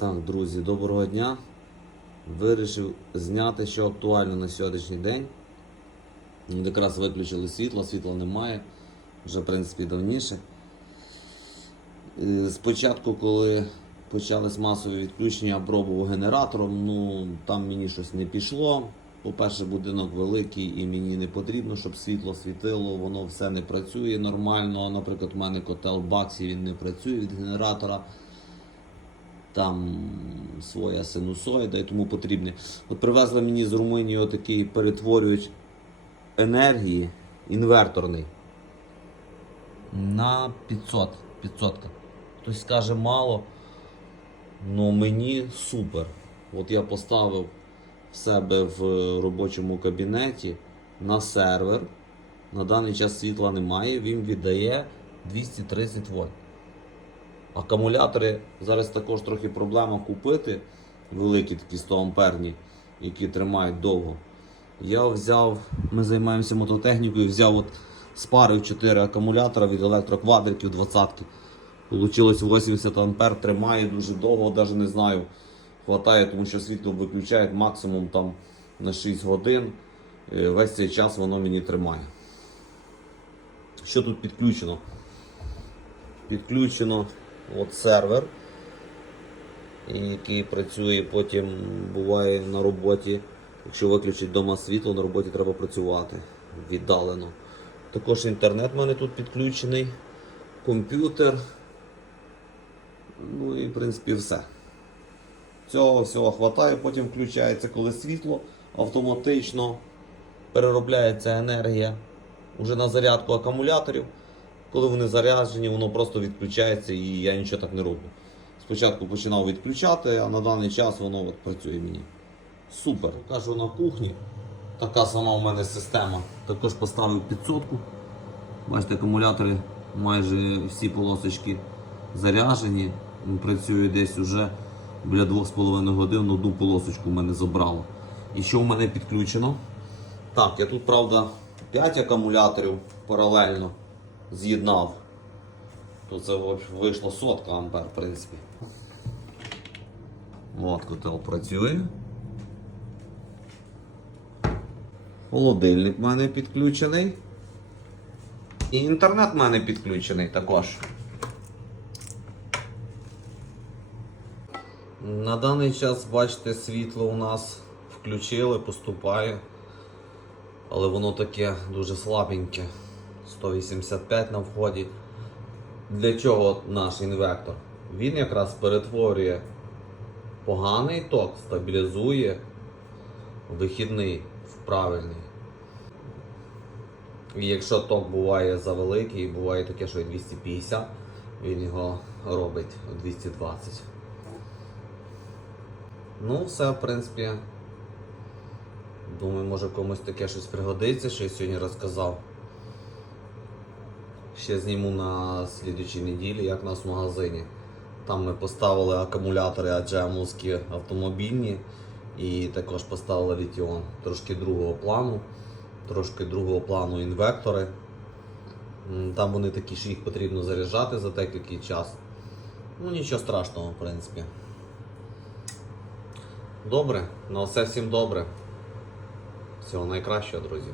Так, друзі, доброго дня. Вирішив зняти, що актуально на сьогоднішній день. Якраз виключили світло, світла немає, вже в принципі давніше. Спочатку, коли почались масові відключення, я пробував генератором, ну там мені щось не пішло. По-перше, будинок великий і мені не потрібно, щоб світло світило, воно все не працює нормально. Наприклад, у мене котел баксі він не працює від генератора там своя синусоїда і тому потрібне. От привезли мені з Румунії отакий перетворювач енергії інверторний на 500. 500. Хтось скаже мало, але мені супер. От я поставив в себе в робочому кабінеті на сервер. На даний час світла немає, він віддає 230 вольт. Акумулятори зараз також трохи проблема купити. Великі такі 100 амперні, які тримають довго. Я взяв, ми займаємося мототехнікою, взяв от спарив 4 акумулятора від електроквадриків 20 Получилось 80 ампер, тримає дуже довго, навіть не знаю. Хватає, тому що світло виключають максимум там на 6 годин. Е, Весь цей час воно мені тримає. Що тут підключено? Підключено от сервер, який працює потім буває на роботі. Якщо виключить вдома світло, на роботі треба працювати віддалено. Також інтернет в мене тут підключений, комп'ютер. Ну і в принципі все. Цього всього вистачає, потім включається, коли світло, автоматично переробляється енергія вже на зарядку акумуляторів. Коли вони заряджені, воно просто відключається і я нічого так не роблю. Спочатку починав відключати, а на даний час воно от працює мені. Супер. Кажу на кухні. Така сама у мене система. Також поставив 500. Бачите, акумулятори майже всі полосочки заряджені. Він працює десь уже біля 2,5 годин, одну полосочку в мене забрало. І що в мене підключено? Так, я тут, правда, 5 акумуляторів паралельно з'єднав. То це вийшло сотка ампер, в принципі. От котел працює. Холодильник в мене підключений. І інтернет в мене підключений також. На даний час, бачите, світло у нас включили, поступає. Але воно таке дуже слабеньке. 185 на вході. Для чого наш інвектор? Він якраз перетворює поганий ток, стабілізує вихідний в правильний. І якщо ток буває завеликий, буває таке, що і 250, він його робить 220. Ну, все, в принципі. Думаю, може комусь таке щось пригодиться, що я сьогодні розказав. Ще зніму на слідучій неділі, як у нас в магазині. Там ми поставили акумулятори аджемовські автомобільні і також поставили літіон. Трошки другого плану, трошки другого плану інвектори. Там вони такі, що їх потрібно заряджати за деякий час. Ну нічого страшного, в принципі. Добре, на все всім добре. Всього найкращого, друзі.